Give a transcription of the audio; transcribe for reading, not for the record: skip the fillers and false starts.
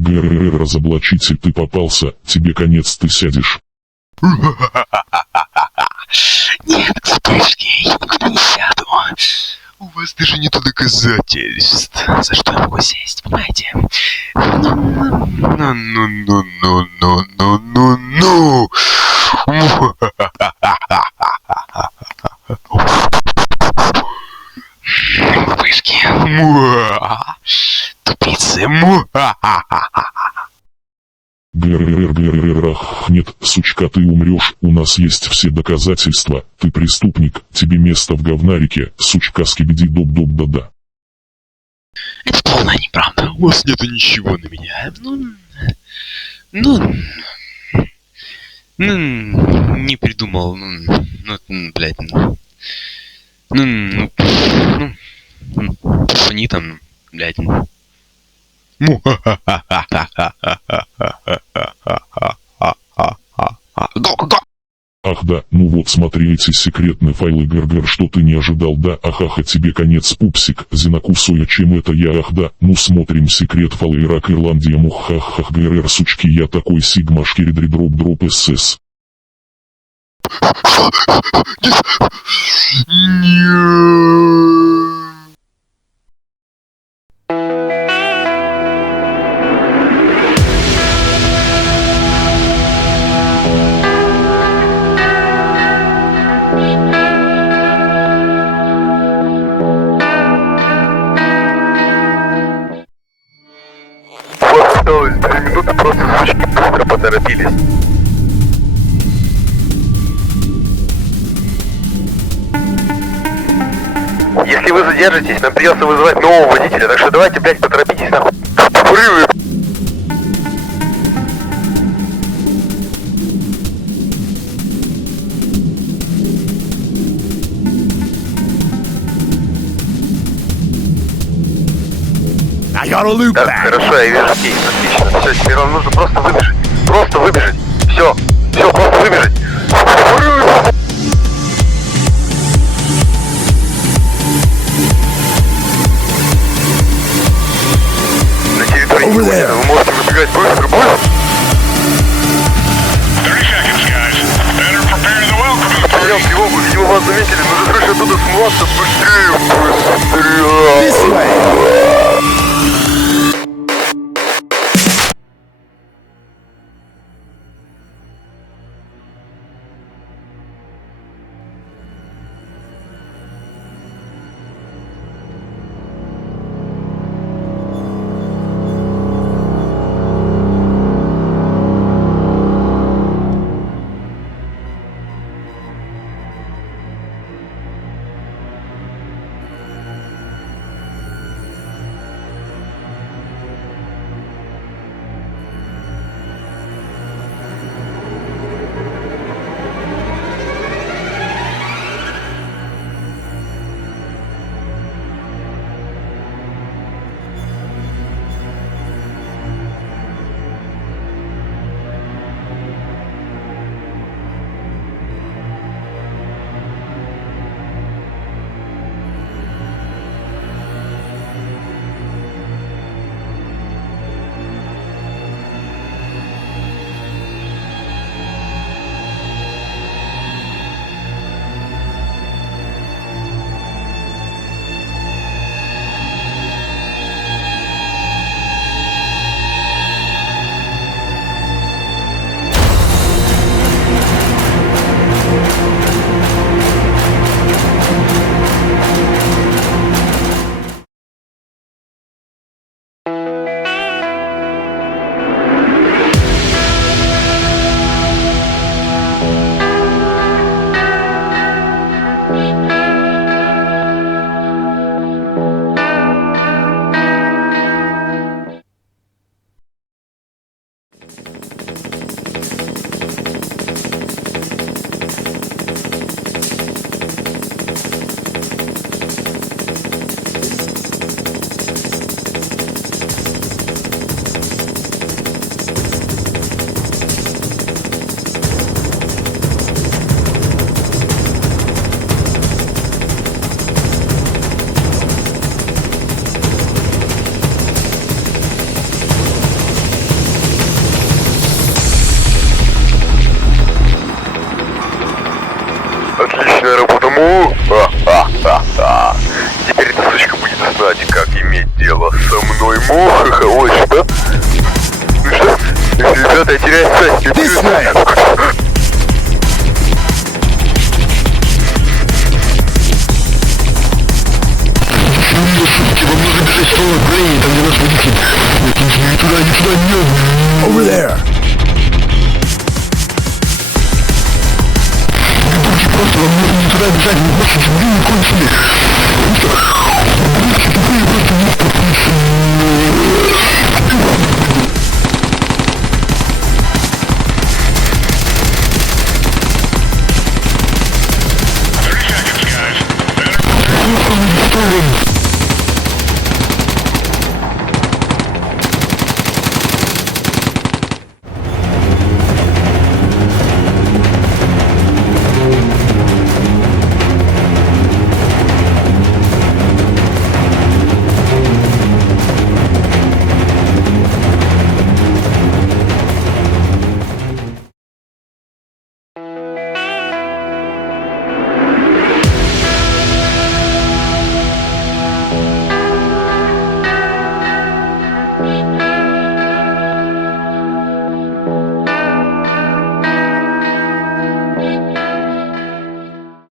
ГРР разоблачитель, ты попался, тебе конец, ты сядешь. Нет, вспышки, я никуда не сяду. У вас даже нету доказательств, за что я могу сесть, понимаете? Ну. Вспышки. Тупицы. ГРР, ах, нет, сучка, ты умрешь, у нас есть все доказательства, ты преступник, тебе место в говнарике, сучка, скибиди доп-доп-да-да. Это полная неправда. У вас нету ничего на меня. Не придумал. Блядь. Они там, блядь. Ах да, ну вот смотри эти секретные файлы ГРР, что ты не ожидал, да, ахаха, тебе конец, пупсик, зинакусуя, чем это я, ах да, ну смотрим секрет файлы Ирак, Ирландия, мухахах, ГРР, сучки, я такой сигма, шкиридри, дроп, СС. У вас осталось 2 минуты, просто сучки быстро поторопились. Если вы задержитесь, нам придется вызывать нового водителя, так что давайте, блядь, поторопитесь, нахуй. Урывы. Так, хорошо, я вижу кейс, отлично. Все, теперь вам нужно просто выбежать. Просто выбежать. Все, просто выбежать. На территории Никулина вы можете выбегать быстро. Поднял тревогу, видимо, вас заметили, нужно срочно оттуда смываться быстрее. дальше, да? Ну что? Ребята, я теряю связь. Я теряю связь. Вам нужно бежать в сторону Грейни, там где наш водитель. Нет, не туда, нет. Over there. Просто вам нужно не туда бежать, вы можете, вы не кончили. Потому что... Будьте тупые, просто не пропустите.